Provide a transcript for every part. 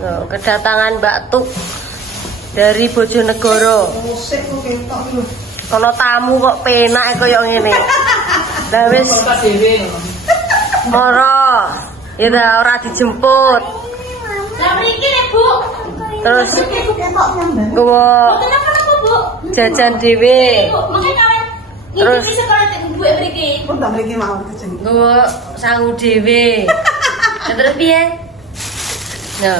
Oh, kedatangan Mbak Tuk dari Bojonegoro. Kono tamu kok penak koyo ngene. Lah wis moro. Ya ora dijemput. Lah mriki Bu. Terus gowo jajan dhewe. Terus gowo sangu dhewe. Terus piye? Ya,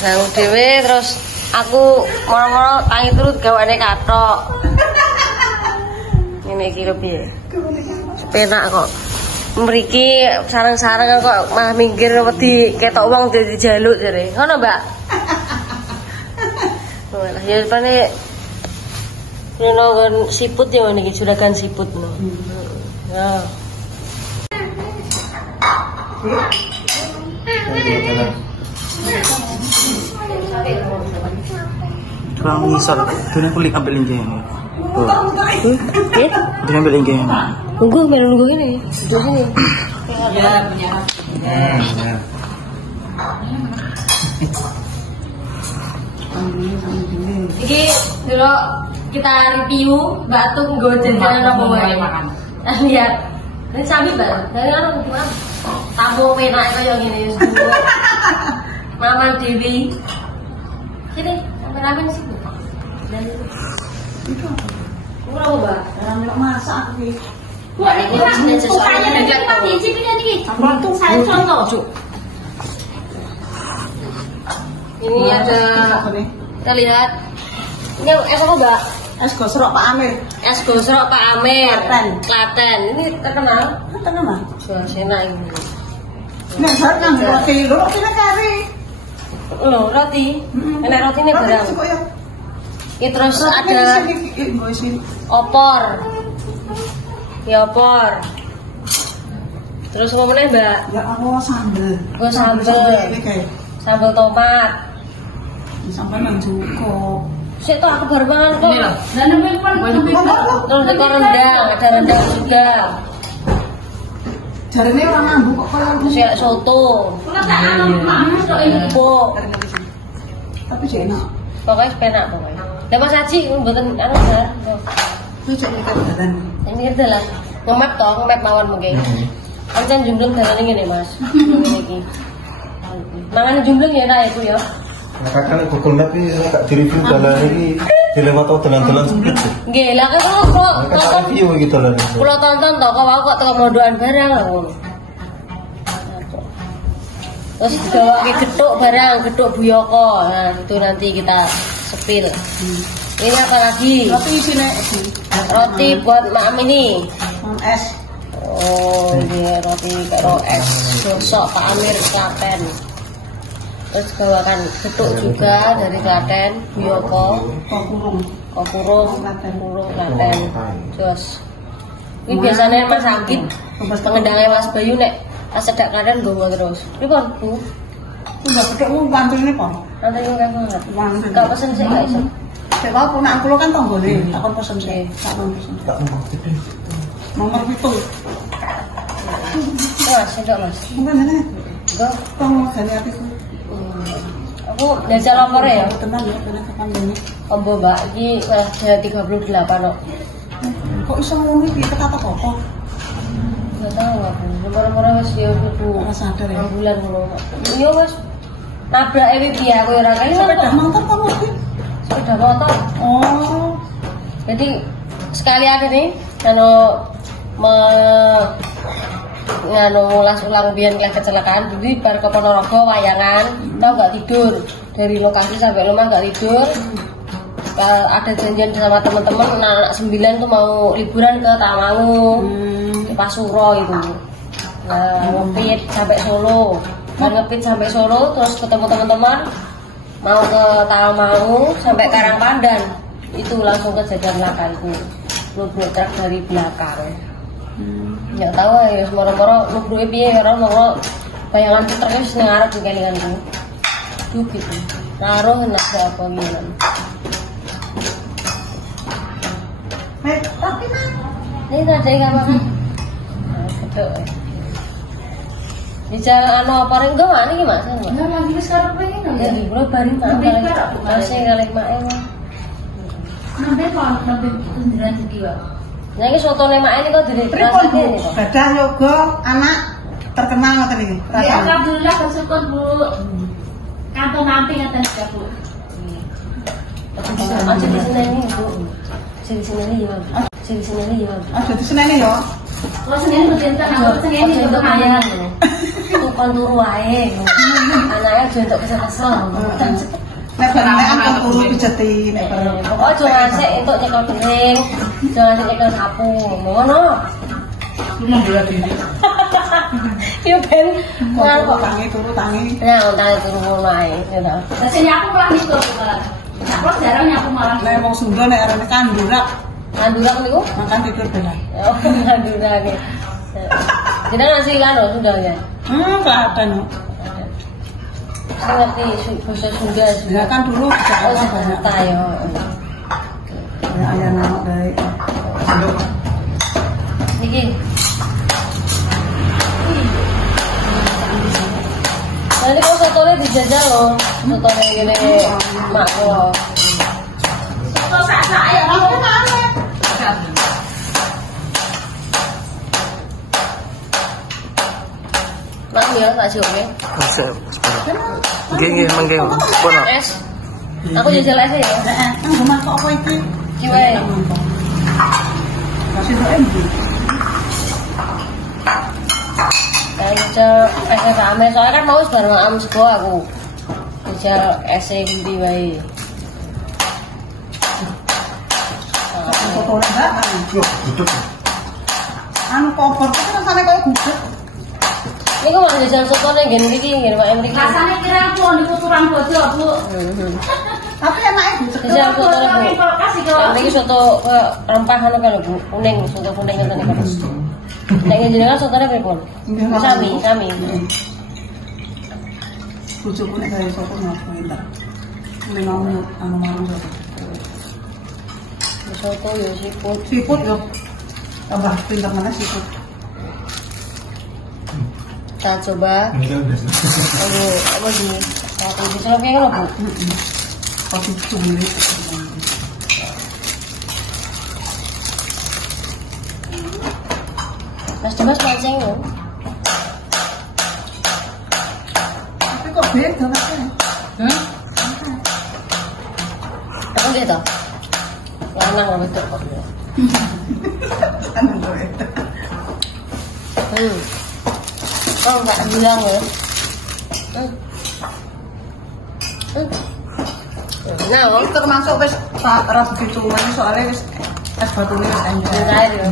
sangu dhewe terus aku moro-moro tangi turut gawane kathok. Ngene iki lho piye? Penak kok. Mriki sareng-sareng kok malah minggir wedi ketok wong dadi jaluk jare. Ngono, Mbak? Lah ya pane ngono kan siput ya ngene iki juragan siput no. Ya. Kurang misal, tuh kulik ambil linggih ini. Tuh ambil linggih ini. Nunggu ini. Di sini. Ya, punya. Iki dulu kita review Mbak Tuk nggo jajanan apa wae makan. Lihat. Ini sami, Mbak. Dari ana hubungan. Tamu penak kaya ngene wis. Mama Dewi. Sini, kameramen sih. Itu apa? Kurang, Mbak. Dalam masak iki. Buat ini saya dekat di sini nih. Saya contoh. Ini ada kita lihat. Ini es apa, Mbak? Es gosrok Pak Amir. Es gosrok Pak Amir. Klaten. Ini terkenal. Terkenal. Suasana ini. Nek jarang roti, roti kari. Loh, roti. Enak roti ini barang. Ya terus ada opor. Ya opor. Terus apa meneh, Mbak? Ya apa sambel. Gue sambel. Sambel tomat. Sambel nang cukup. Sik toh aku baru mangan kok. Ini loh. Terus ada rendang, ada rendang juga. Jarene ora ngambuk kok kaya Sik soto. Empuk. tapi jek enak. Pokoknya penak pokoknya. Lah Mas Haji mboten anu Bar. Iki jek nek dalan. Ini dalan. Ngemap toh, ngemap mawon mengke. Pancen jumbleng dalane ngene Mas. Ngene iki. Mangan jumbleng ya ta iku ya. Nah, kakak Google Map ini saya gak di-review dalan ini dilewat dalan-dalan sempit sih. Nggih, lah kok Kakak review gitu dalan. kula tonton toh kok teko mondokan barang lho ngono. Terus dibawa ke getuk barang, getuk Buyoko. Nah, itu nanti kita sepil. Ini apa lagi? Roti isine Roti buat Mak ini. es. Oh, ini roti karo es sosok Pak Amir Klaten. Terus bawakan getuk juga dari Klaten, Buyoko, Kopurung, Klaten. Terus ini biasanya Mas Akid, pengendangnya Mas Bayu nek pas sedak Klaten gowo terus. Pripun, Bu? Udah gedekmu pantune po. Nanti ini kan banget. Pantune. Gak pesen sih gak iso. Cek apa nak kula kan tanggane, takon pesen sih. Takon pesen. Tak mau tipe. Nomor 7. Mas, sedok Mas. Mungkin ngene. Enggak. Tong gane atiku. Aku jajal lapor ya. Tenan ya, tenan kapan ini. Combo Mbak, ini ada 38 kok. Kok iso ngono iki kata apa? Enggak tahu aku. Nomor-nomor wis ya kudu Ora sadar ya. bulan ngono. Iya Mas. Nabrak ewe piye aku ora kali Sepeda motor apa mobil? sepeda motor. Oh, Jadi sekalian ini kalau nganu ulang biyen kecelakaan jadi bar ke Ponorogo wayangan tau nggak tidur dari lokasi sampai rumah nggak tidur. Ada janjian sama teman-teman anak-anak 9 tuh mau liburan ke Tamangu ke Pasuro itu. Nah, ngepit sampai Solo. Kan ngepit sampai Solo terus ketemu teman-teman mau ke Tamangu sampai Karangpandan. Itu langsung kejadian lakanku. Nubruk truk dari belakang. Nggak tahu ya, moro-moro nubruke piye ora moro bayangan truknya wis ning arep kelinganku. Duh gitu. Naruh enak apa ngene. tapi nak Ini ada yang apa kan? Betul. Dijal anu apa ring go mana iki Mas? Nah, lagi wis karep pengen Ya di kula bareng kasih kalih mak e. Nambe kok nambe kendiran iki wae. Nah iki sotone mak ini kok dirasake ini kok. Gadah yoga anak terkenal ngoten iki. Ya, alhamdulillah bersyukur Bu. Kantong nanti ngaten ya Bu. Aja di sini ini Bu. Sini sini ya. Sini sini ya. Aja di senene yo. Kalau Senin bercinta, kalau Senin Ini untuk lumayan. ayah. Tukang turu wae. Anaknya aja untuk kesel-kesel. Nek barane kan turu pijeti nek bareng. Pokoknya jangan ngasih untuk nyekel piring, jangan ngasih nyekel sapu. Ngono. Lumah bola diri. Yo ben nang kok. Turu tangi. Nah, untang turu ngono ae, ya ta. Nah, sini aku pulang itu Pak. Aku jarang aku malah. Nek wong Sunda nek arane kandurak, Kandurak niku? makan tidur benar. Oh, kandurak. Kita ngasih kan loh sudah ya. Kelihatan. Saya ngerti bahasa Sunda. Ya kan dulu Oh, Jakarta banyak. Jakarta ya. Banyak ayam anak baik. Niki. Nanti kalau sotone dijajal loh, sotone gini mak lo. Kalau sak ya aku mana? Mak ya tak ciumnya. Gini mangke pun. Es. Aku jajal es ya. Nang rumah kok apa iki? Ciwe. Kasih kok endi? Jajal es rame soalnya kan mau bareng am sego aku. Jajal es endi wae. Foto Mbak. Anu kompor itu rasane koyo gudeg. Ini kok mau jajal sotone gini iki ngene Pak Emri. Rasanya kira aku niku kurang bojo Bu. Tapi enake gudeg. Jajal sotone Bu. Kalau kasih ke Yang ini soto rempah anu kalau Bu, kuning, soto kuning ngene iki. Nek jenengan sotone pripun? Sami. Bojoku nek gawe soto ngopo entar. Kuwi mau anu marung soto. Soto ya siput. Siput yo. Tambah pinter mana siput. Kita coba. Aduh, apa sih? Satu di selop kayak Bu. Kopi cumi. Mas Dimas mancing lho. Tapi kok beda rasanya? Apa gitu? Lanang lho betul kok. Anu beda. Oh, enggak bilang ya. Nah, Ini termasuk wis ora begitu manis soalnya wis es batune wis encer. cair ya.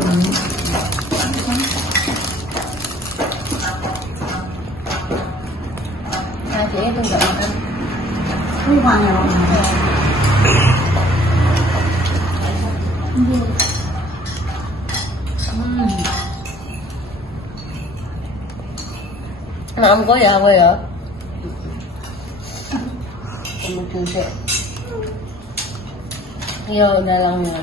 Nah, dia itu enggak makan. Rumahnya Nah, kok ya apa ya? Kemudian sih. Iya, dalangnya.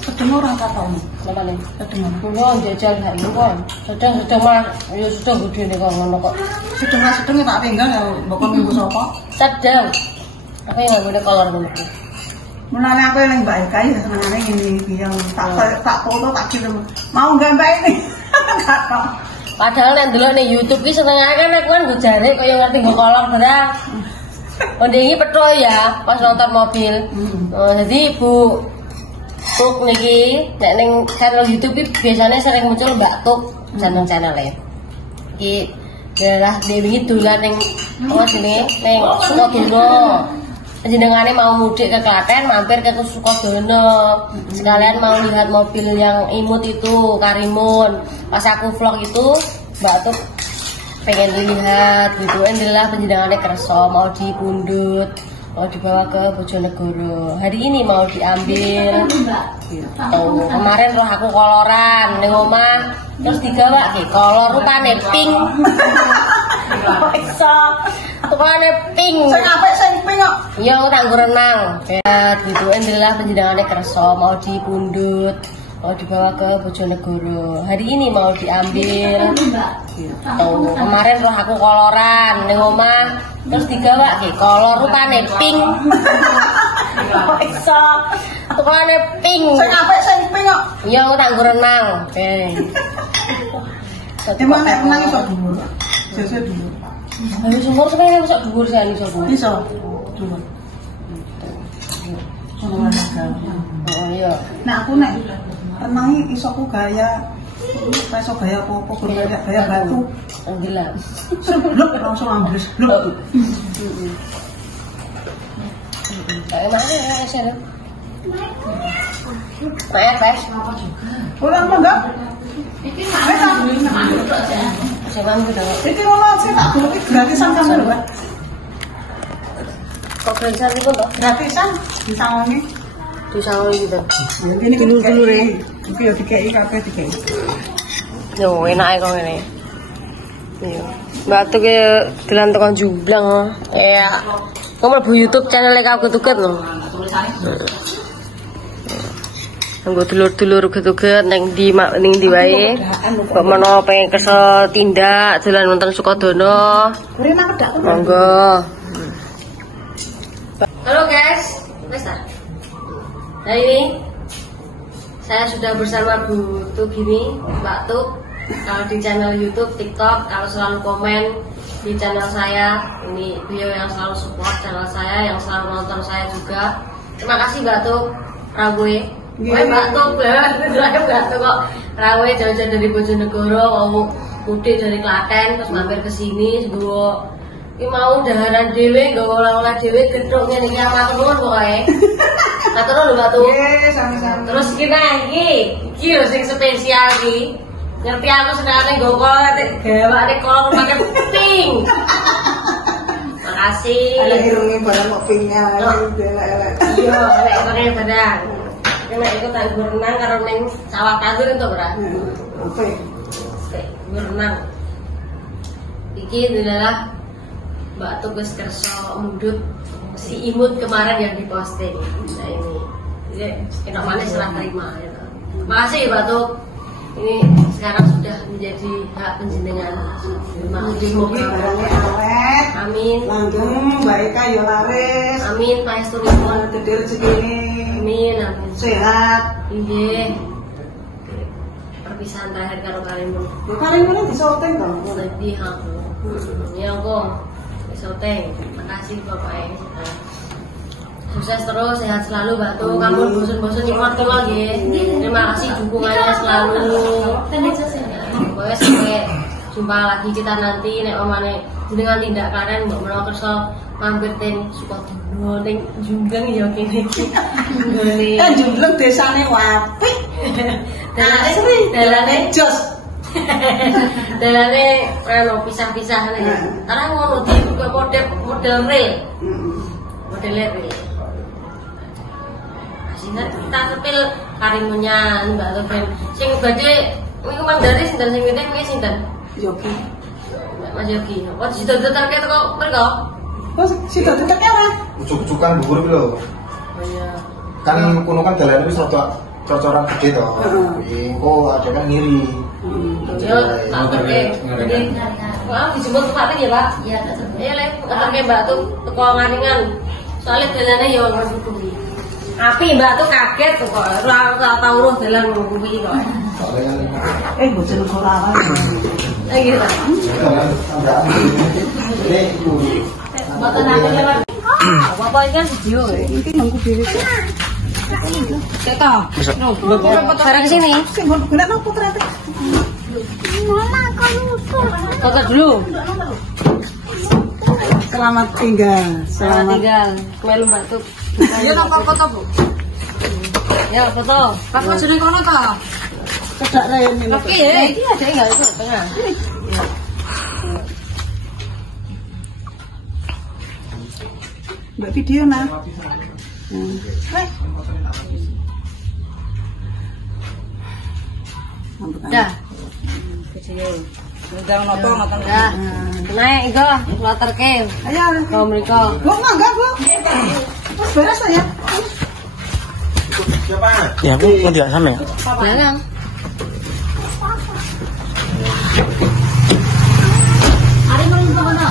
ketemu orang katamu. Apa nih? Ketemu. Kulo jajal gak ini kok. Sedang mah ya sudah gede nih kok ngono kok. Sedeng tak tinggal ya mbok minggu sapa. Sedang. Aku yang ngambil kolor dulu. Mulane aku yang Mbak Eka ya senengane ngene yang tak foto tak kirim. Mau enggak Mbak ini? Enggak kok. Padahal nek ndelok ning YouTube ki setengah kan aku kan gojare kaya ngerti nggo kolor barang. Ondingi petho ya pas nonton mobil. Jadi Bu Tuk niki nek ning channel YouTube iki biasanya sering muncul Mbak Tuk channel-channel ya. Iki daerah Dewi dolan ning apa sini ning Sukodono. Jenengane mau mudik ke Klaten mampir ke Sukodono. Sekalian mau lihat mobil yang imut itu Karimun. Pas aku vlog itu Mbak Tuk pengen dilihat gitu, adalah penjenengannya kerso mau dipundut, mau dibawa ke Bojonegoro. Hari ini mau diambil. Tuh, kemarin roh aku koloran ning omah, terus digawa ki kolor rupane pink. Iso. Rupane pink. Sing apik sing pink kok. Iya, aku tak nggo renang. Lihat gitu, adalah penjenengannya kerso mau dipundut, mau dibawa ke Bojonegoro. Hari ini mau diambil. Oh, kemarin roh aku koloran ning omah terus digawa ki kolor rupane pink. Iso. Rupane pink. Sing apik sing pink kok. Iya aku tak nggo renang. Emang nek renang iso dhuwur. Sesuk dhuwur. Ayo sumur sampe iso dhuwur sih iso. Iso dhuwur. Oh iya. Nah aku nek renang iso ku gaya iso gaya apa-apa gaya batu. Gila. Blok langsung ambles blok. Kayak mana ya sih? Kayak pes. Orang enggak. Iki manut aja. Coba gitu. Iki ngono sih tak dulu gratisan kamu lho, Pak. Kok gratisan itu toh? Gratisan disangoni. Disangoni gitu. Ini dulu re. Iki yo dikeki kabeh dikeki. Yo enak kok ngene. Iya. Batu ke dolan tekan Jumblang. Ya. Kok mlebu YouTube channel aku tuket lho. Anggo dulur-dulur uget-uget ning ndi wae. Kok menawa pengen kersa tindak dolan wonten Sukodono. Rena kedak. Monggo. Halo guys, wes ta? Nah ini saya sudah bersama Bu Tuk ini, Mbak Tuk. Kalau di channel YouTube, TikTok, kalau selalu komen di channel saya, ini beliau yang selalu support channel saya, yang selalu nonton saya juga. Terima kasih Mbak Tuk, Rawe. Mbak Tuk, Mbak Tuk kok Rawe jauh-jauh dari Bojonegoro, mau mudik dari Klaten, terus mampir ke sini, gue mau daharan dewe, gak olah-olah dewe, gedung ini yang matur nuwun pokoknya. Matur nuwun Mbak Tuk. Sama-sama. Terus kita iki lho sing spesial iki. Ngerti aku senengane nggo kolor gawake kolor pakai pink. Makasih. Ada irunge barang kok pinknya elek-elek. Iya, elek barang. Nek iku tak berenang karo ning sawah tandur entuk ora? Oke. Berenang. Iki adalah Mbak Tuk wis kersa mundut si imut kemarin yang diposting. Nah ini. Jadi enak manis serah terima ya. Makasih Mbak Tuk. Ini sekarang sudah menjadi hak penjenengan. Terima kasih. Mugi barangnya awet. Amin. Langgeng, baik yo laris. Amin. Paestunipun. Gede rezekine. Amin. Amin. Sehat. Inggih. Perpisahan terakhir karo kalimu. Ya kalian disoteng to. Lebih aku. Ya kok. Disoteng. Makasih Bapak. Sukses terus, sehat selalu Mbak Tuk. Kamu bosan-bosan nyumat kula nggih. Terima kasih dukungannya selalu. Pokoknya sampai jumpa lagi kita nanti nek omane jenengan tindak karen mbok menawa kersa mampir teng Sukodono ning Jumblang ya kene iki. Kan Jumblang desane apik. Dalane jos. Dalane anu pisah-pisah nih. Karena ngono dibuka model real. Model real. Kita sepil karimunya Mbak Tuben. Sing badhe niku mandari sinten sing penting kuwi sinten? Yogi. Mas Yogi. Apa didol-dolke teko mriko? Kok sido deketnya ora? Ujuk-ujukan dhuwur iki lho. Oh iya. Kan kuno kan dalan wis rada cocoran gede to. Engko ada kan ngiri. Yo, tak terke. Wah, dijemput Pak ya, Pak? Iya, tak terke. Ya, Lek, terke Mbak Tuk teko ngaringan. Soale dalane yo wis kuwi. Api Mbak Tuk kaget kok ora tau roh dalan kuwi kok. Bojonegoro ora. Iki ta. Mboten ate lewat. Apa iki kan video ya? Iki nunggu dhewe. Ketok. No, barang sini. Sing golek nopo ternyata. Foto dulu. Selamat tinggal. Selamat tinggal. Melu Mbak Tuk. Ya nopo foto, Bu? Ya, foto. Pas mau jeneng kono to. Cedak rene. Oke, iki ada enggak itu tengah. Mbak video nah. Dah. Udah nonton. Dah. Naik iku loterke. Ayo. Kau mriko. Bu, enggak, Bu. Terus beres ya. Siapa? Ya aku nggak sama ya. Jangan. Ada yang belum mana?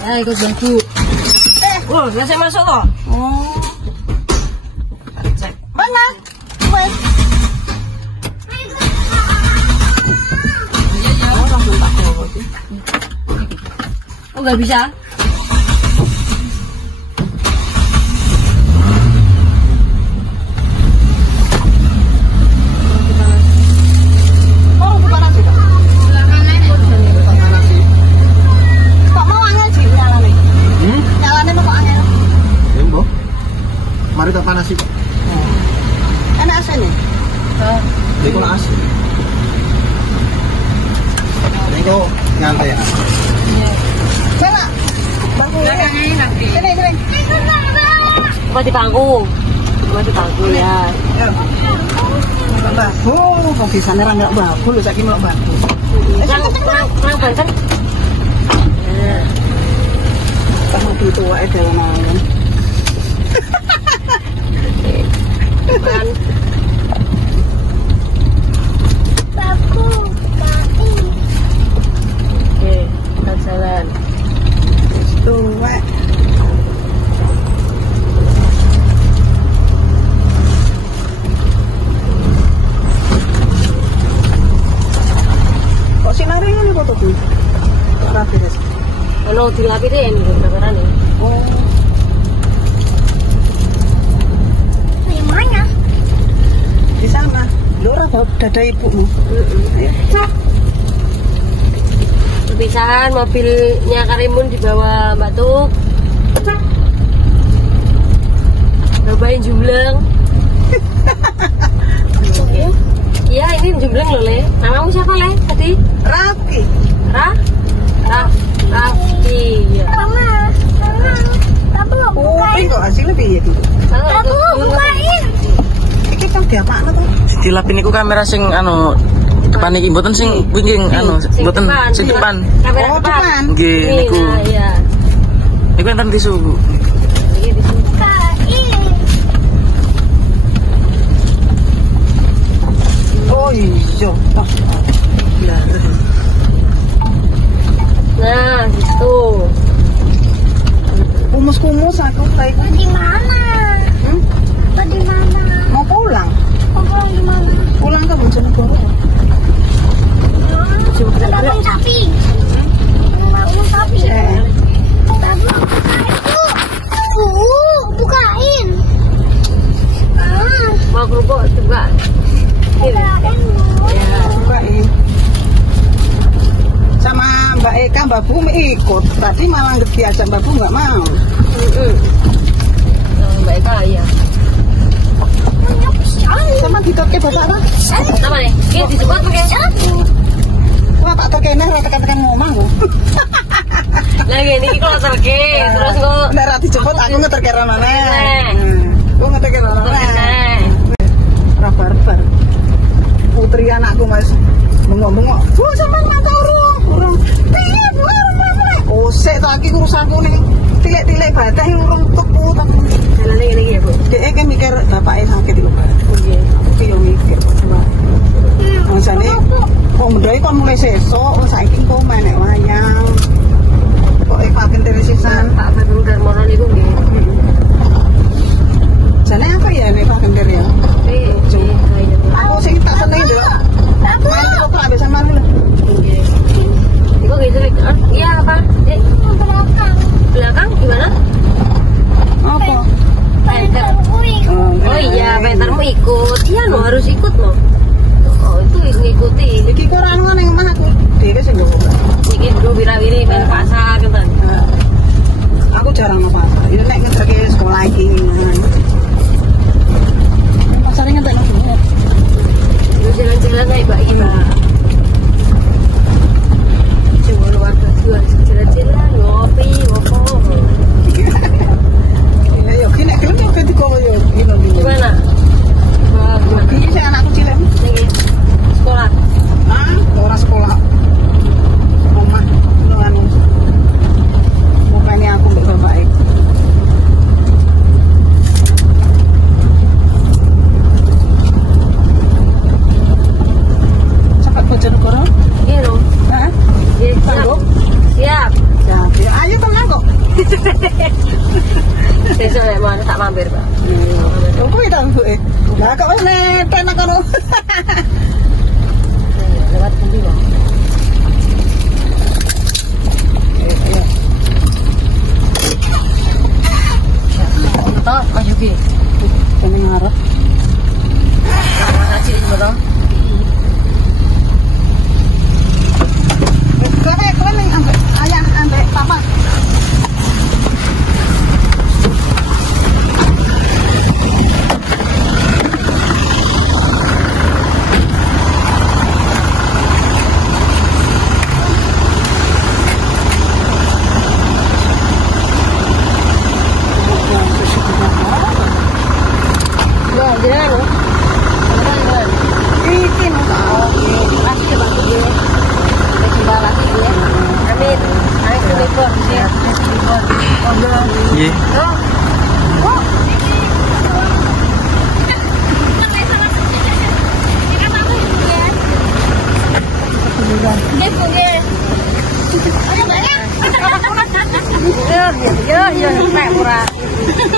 Ya ikut bantu. Oh, nggak saya masuk kok. Oh. Mana? Wes. Oh nggak bisa? Oh, bukan nasi. Kok mau angel sih nyalane? Nyalane kok angel? Embo. Mari tak panas sih. Enak asene. Ini kok asin. Ini kok nyantai ya. Coba. Bangku. Sini. Coba di pangku. Coba di pangku ya. Babu, kok bisa nerang nggak babu lu saiki melok babu. Kurang banten. Kamu itu wae dalan-dalan. Kan. Oke, kita jalan. Tuh, wae. Kok sinare ngene kok tuh? Ora beres. Kalau dilapis deh ini gambaran nih. Oh. Yang mana? Di sana. Lu ora dada ibumu. Perpisahan mobilnya Karimun dibawa Mbak Tuk. Cobain jumleng. Iya ini jumleng loh Le. Namamu siapa Le tadi? Rapi. Raffi. Ya. Mama, kamu mau Kuping kok hasilnya piye iki? Kamu bukain. Iki kan diapakno to? Dilap ini ku kamera sing anu depan iki mboten sing wingking anu mboten sing depan. Kamera Oh, depan. depan. Nggih niku. Iya. Niku enten tisu. Iki di sini. Bukain. Oh iya. Toh. Ya. Nah, gitu. Kumus-kumus aku kayak Di mana? Di mana? mau pulang. Mau pulang di mana? Pulang ke Bojonegoro. Bangun sapi. Bangun sapi. Babu, bukain. Mau kerupuk coba. Bukain. Bukain. Sama Mbak Eka, Mbak Bu ikut. Tadi malah nggak diajak Mbak Bu nggak mau. Mbak Eka ya. Sama ditotke bapak apa? Apa nih? Ini disebut pakai. Wah tak terkena rata tekan ngomong. Lah ini kalau terke terus kok Nek ra dijemput aku ngeterkera mana? Nah. Aku ngeterkera mana? Ora barbar. Putri anakku Mas bengok-bengok. Bu sampean mantau urung. Piye Bu? Oh, sik tak iki urusanku ning tilik-tilik badah urung tuku ta. Dalane ngene iki ya, Bu. Dek kan mikir bapake sakit iku, Pak. Nggih. Aku yo mikir. Maksane kok mendoi kok mulai sesuk, saiki kok menek wayang. Kok Pak pinter sisan. Pak Bandung Darmono niku nggih. Jane apa ya nek Pak pinter ya? Aku sing tak seneng nduk. Main koprak bisa mari lho. Nggih. Iku gitu. Iya apa? Belakang. Belakang gimana? Apa? Penter. Oh iya, pentermu ikut. Iya lo harus ikut lo. Oh itu ngikuti. Iki kok ora anu ning omah aku. Dhewe sing nggo. Iki dulu wira-wiri main pasar kan. Aku jarang apa. Ini nek ngeterke sekolah iki. Pasare ngentekno duit. Lu jalan-jalan naik Mbak Ima. Coba warga jual jalan-jalan ngopi, ngopo. Ya yo ki nek gelem yo ganti kowe yo gino iki. Gimana? Oh, gimana? Iki sing anakku cilik. Nih, sekolah. Ah, ora sekolah. Omah anu ngeten karo. Lewat pundi loh. Toh, Mas Yuki. Kene ngarep. Makasih betul. Kene ambek ayah ambek papa.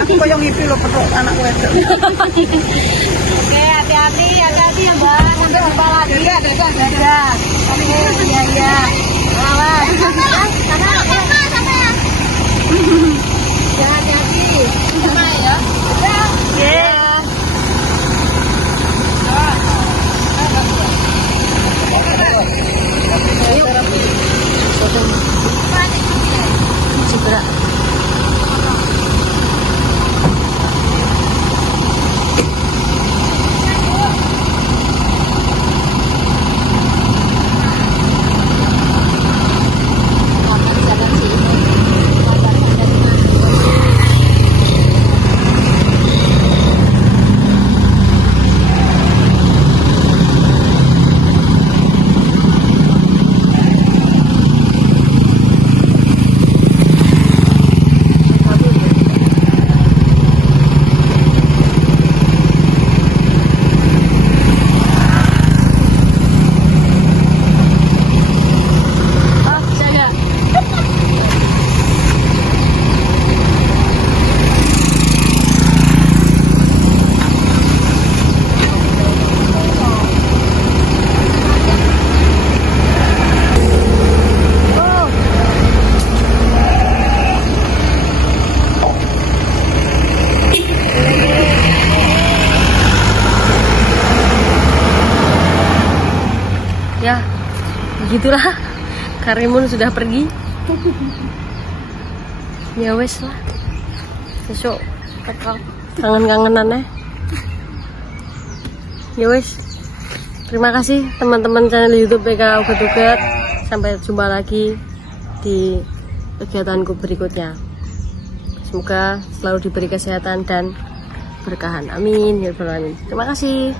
Aku koyo ngipi lho petuk anak wedok. Oke, hati-hati ya Mbak. Sampai jumpa lagi. Dadah. Oke, iya. Awas. Sana, sampai. Hati-hati. Sama ya. Oke. Ya, begitulah. Karimun sudah pergi. Ya wes lah. Besok tekal kangen-kangenannya. Ya wes. Terima kasih teman-teman channel YouTube PK Uget-Uget. Sampai jumpa lagi di kegiatanku berikutnya. Semoga selalu diberi kesehatan dan berkahan. Amin. Ya Rabbal alamin. Terima kasih.